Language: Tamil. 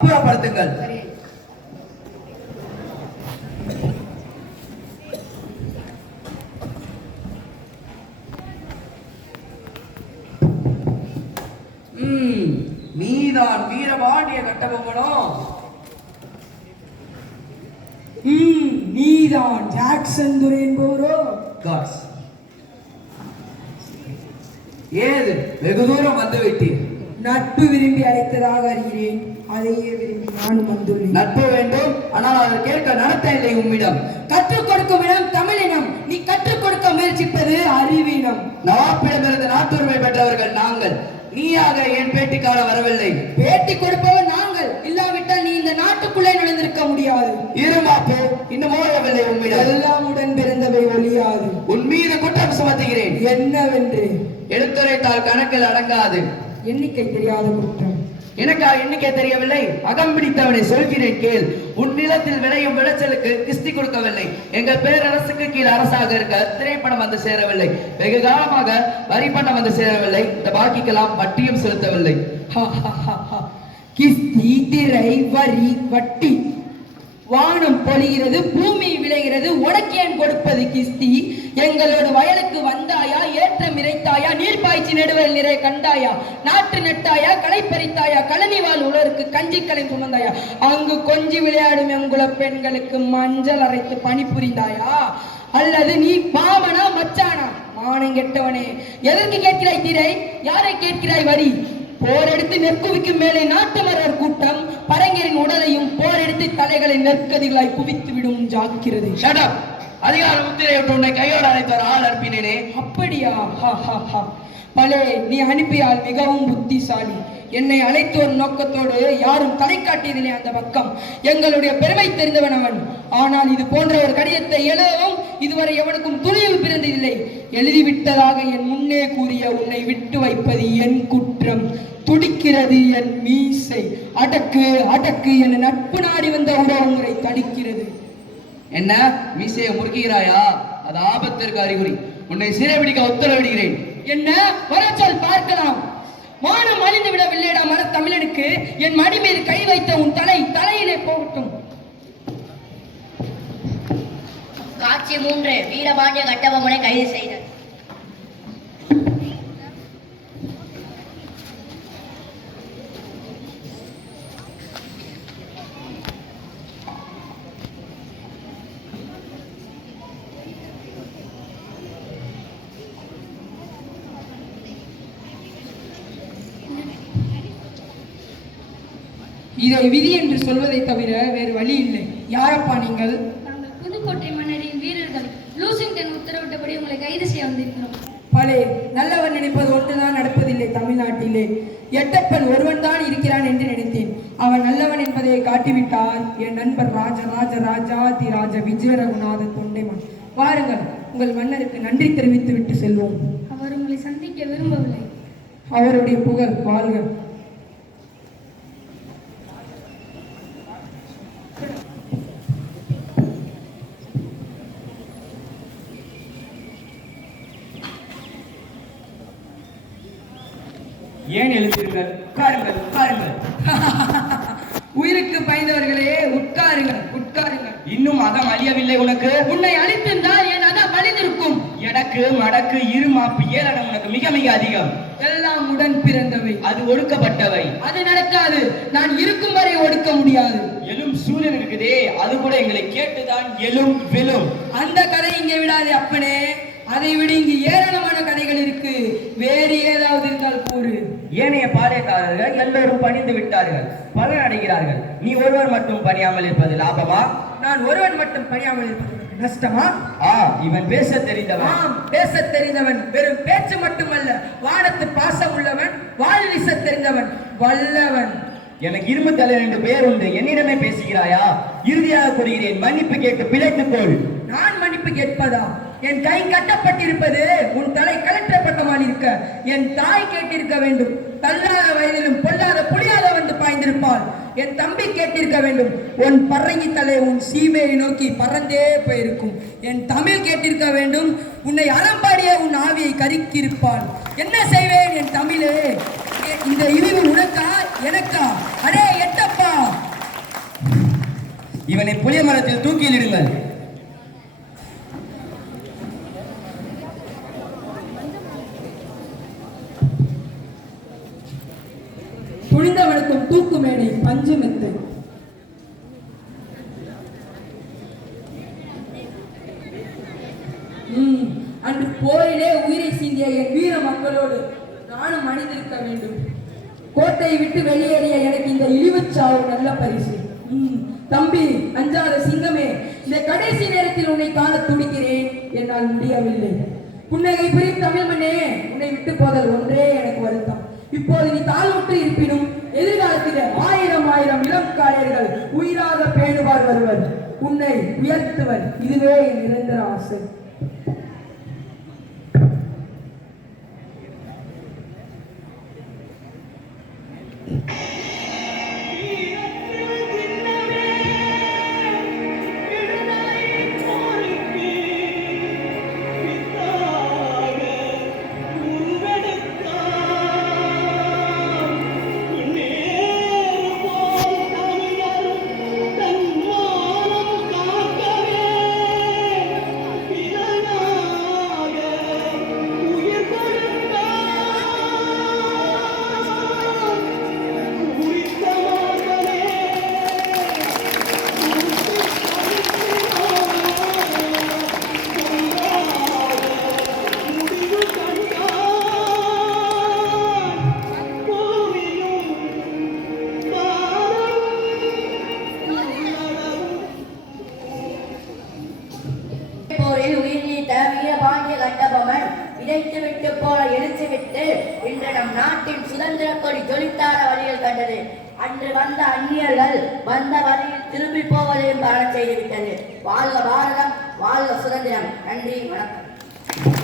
அப்புறப்படுத்துங்கள். நீதான் வீரபாண்டிய கட்டபொம்மனோ? நீதான் ஜாக்சன் துரை என்பவரோ? காட்ஸ், ஏது வெகு தூரம் வந்து விட்டீர்? நட்பு விரும்பி அழைத்ததாக அறிகிறேன். அதையே விரும்பி நானும் வந்துள்ளேன். நட்பு வேண்டும், ஆனால் அதை கேட்க நடத்த இல்லை உம்மிடம். கற்றுக் கொடுக்கும் இடம் தமிழினம், நீ கற்றுக் கொடுக்க முயற்சிப்பது அறிவீனம். நவாப்பிடமிருந்து நாட்டுரிமை பெற்றவர்கள் நாங்கள், நீயாக என் பேட்டிக்கான வரவில்லை. பேட்டி கொடுப்பவர் நாங்கள், இல்லாவிட்டால் நீ இந்த நாட்டுக்குள்ளே நுழைந்திருக்க முடியாது. இருமாப்பு இன்னும் ஓடவில்லை உம்மிடம். எல்லாம் உடன் பிறந்தவை ஒழியாது. உன் மீது குற்றம் சுமத்துகிறேன். என்னவென்று? எடுத்துரைத்தால் கணக்கில் அடங்காது. எண்ணிக்கை தெரியாத குற்றம். எனக்கா எண்ணிக்கை தெரியவில்லை? அகம் பிடித்தவனை சொல்கிறேன் கேள். உன் நிலத்தில் விளையும் விளைச்சலுக்கு கிஸ்தி கொடுக்கவில்லை. எங்கள் பேரரசுக்கு கீழ் அரசாக இருக்க திரைப்படம் வந்து சேரவில்லை. வெகு காலமாக வரி பணம் வந்து சேரவில்லை. இந்த பாக்கிக்கெல்லாம் வட்டியும் செலுத்தவில்லை. கிஸ்தி, திரை, வரி, வட்டி. வானம் பொழிகிறது, பூமி விளைகிறது, உனக்கேன் கொடுப்பது கிஸ்தி? எங்களோடு வயலுக்கு வந்தாயா? ஏற்றம் இறைத்தாயா? நீர் பாய்ச்சி நெடுவல் நிறை கண்டாயா? நாற்று நட்டாயா? களை பறித்தாயா? கழனி வாழ் உலருக்கு கஞ்சி களை சுமந்தாயா? அங்கு கொஞ்சி விளையாடும் எங்குல பெண்களுக்கு மஞ்சள் அரைத்து பணி புரிந்தாயா? அல்லது நீ பாவனா மச்சானா? மானம் கெட்டவனே, எதற்கு கேட்கிறாய் திரை? யாரை கேட்கிறாய் வரி? போரெடுத்து நெற்குவிக்கும் மேலே நாட்டு மரர் கூட்டம் பரங்கியரின் உடலையும் போரெடுத்து தலைகளை நெற்கதிகளாய் குவித்து விடும் ஜாக்கிரதை. அதிகார முத்திரையிட்டு உன்னை கையோடு அழைத்தார் ஆள் அனுப்பினேனே. அப்படியா? பலே, நீ அனுப்பியால் மிகவும் புத்திசாலி. என்னை அழைத்து ஒரு நோக்கத்தோடு யாரும் தலை காட்டியதில்லை அந்த பக்கம். எங்களுடைய பெருமை தெரிந்தவன் அவன். ஆனால் இது போன்ற ஒரு கடிதத்தை எழுதவும் இதுவரை எவனுக்கும் துணிவு பிறந்ததில்லை. எழுதிவிட்டதாக என் முன்னே கூறிய உன்னை விட்டு வைப்பது என் குற்றம். துடிக்கிறது என் மீசை. அடக்கு அடக்கு என நட்பு நாடி வந்த உறவு முறை தடுக்கிறது. என்ன மீசையை முறுக்கிறாயா? அது ஆபத்திற்கு அறிகுறி. உன்னை சிறைபிடிக்க உத்தரவிடுகிறேன். என்ன வரச்சொல் பார்க்கலாம். மானம் அழிந்து விடவில்லைடா மர தமிழனுக்கு. என் மடி மீது கை வைத்த உன் தலையிலே போகட்டும். காட்சி 3. வீரபாண்டிய கட்டபொம்மனை கைது செய்தல். இதை விதி என்று சொல்வதை தவிர வேறு வழி இல்லை. யாரப்பா நீங்கள்? நாங்கள் புதுக்கோட்டை மன்னரின் வீரர்கள். லூசிங்டன் உத்தரவிட்டபடி உங்களை கைது செய்ய வந்திருக்கிறோம். பலே, நல்லவன் நினைப்பது ஒன்றுதான் நடப்பதில்லை தமிழ்நாட்டிலே. எட்டப்பன் ஒருவன் தான் இருக்கிறான் என்று நினைத்தேன். அவன் நல்லவன் என்பதை காட்டிவிட்டார் என் நண்பர் ராஜாதி ராஜ விஜய ரகுநாத தொண்டைமான். வாருங்கள், உங்கள் மன்னருக்கு நன்றி தெரிவித்து விட்டு செல்வோம். அவர் உங்களை சந்திக்க விரும்பவில்லை. அவருடைய புகழ் வாழ்க. ஏன் எழுதிருங்கள்? உட்காருங்கள் உட்காருங்கள். உயிருக்கு பயந்தவர்களே, உட்காருங்கள் உட்காருங்கள். இன்னும் அகம் அழியவில்லை உனக்கு? உன்னை அழித்திருந்தால் என் அகம் அழிந்திருக்கும். எடக்கு மடக்கு இருமாப்பு ஏளனம் உனக்கு மிக மிக அதிகம். எல்லாம் உடன் பிறந்தவை, அது ஒடுக்கப்பட்டவை. அது நடக்காது. நான் இருக்கும் வரை ஒடுக்க முடியாது. எழும் சூழல் இருக்குதே, அது கூட எங்களை கேட்டுதான் எழும் விழும். அந்த கதை இங்கே விடாதே அப்பனே. அதை விட இங்கு ஏராளமான கதைகள் இருக்கு. வேறு ஏதாவது இருந்தால் கூறு. ஏனைய பாளையக்காரர்கள் எல்லோரும் பணிந்து விட்டார்கள், பலன் அடைகிறார்கள். நீ ஒருவர் மட்டும் பணியாமல் இருப்பது லாபமா? நான் ஒருவன் மட்டும் பணியாமல் இருப்பது நஷ்டமா? இவன் பேச தெரிந்தவன். பேச தெரிந்தவன். வெறும் பேச்சு மட்டுமல்ல, வானத்து பாசம் உள்ளவன், வாழ் வீச தெரிந்தவன், வல்லவன். எனக்கு இரும்பு தலை 2 பேர் உண்டு, என்னிடமே பேசுகிறாயா? இறுதியாக கூறுகிறேன், மன்னிப்பு கேட்டு பிழைத்துக்கொள். நான் மன்னிப்பு கேட்பதா? என் கை கட்டப்பட்டிருப்பது உன் தலை கலற்றப்பட்டமால் இருக்க என் தாய் கேட்டிருக்க வேண்டும். தள்ளாத வயதிலும் பொல்லாத புளியாத வந்து பாய்ந்திருப்பாள். என் தம்பி கேட்டிருக்க வேண்டும். உன் பறங்கி தலை உன் சீமையை நோக்கி பறந்தே போயிருக்கும். என் தமிழ் கேட்டிருக்க வேண்டும். உன்னை அறம்பாடியே உன் ஆவியை கருக்கியிருப்பாள். என்ன செய்வேன் என் தமிழே? இந்த இழிவு உனக்கா எனக்கா? அடே எட்டப்பா, இவனை புளிய மரத்தில் தூக்கிலிடுங்கள். துணிந்தவனுக்கும் தூக்கு மேடை பஞ்சு மெத்தை. அன்று போரிலே உயிரை சிந்திய என் வீர மக்களோடு நானும் மனிதிருக்க வேண்டும். கோட்டையை விட்டு வெளியேறிய எனக்கு இந்த இழிவுச்சாவு நல்ல பரிசு. தம்பி, அஞ்சாத சிங்கமே, இந்த கடைசி நேரத்தில் உன்னை காண துடிக்கிறேன். என்னால் முடியவில்லை. புன்னகை புரியும் தமிழ் மண்ணே, உன்னை விட்டு போதல் ஒன்றே எனக்கு வருத்தம். இப்போது நீ தாழ்வுற்று இருப்பினும் எதிர்காலத்தில் ஆயிரம் ஆயிரம் இளம் காரியர்கள் உயிராக பேணுவார் வருவர். உன்னை உயர்த்துவர். இதுவே என் நிரந்தர ஆசை. இணைத்துவிட்டு போல எழுத்துவிட்டு இன்று நம் நாட்டின் சுதந்திர கொடி ஜொலித்தார வழியில் கண்டது. அன்று வந்த அந்நியர்கள் வந்த வழியில் திரும்பி போவதையும் காண செய்துவிட்டது. வாழ்க பாரதம், வாழ்க சுதந்திரம். நன்றி, வணக்கம்.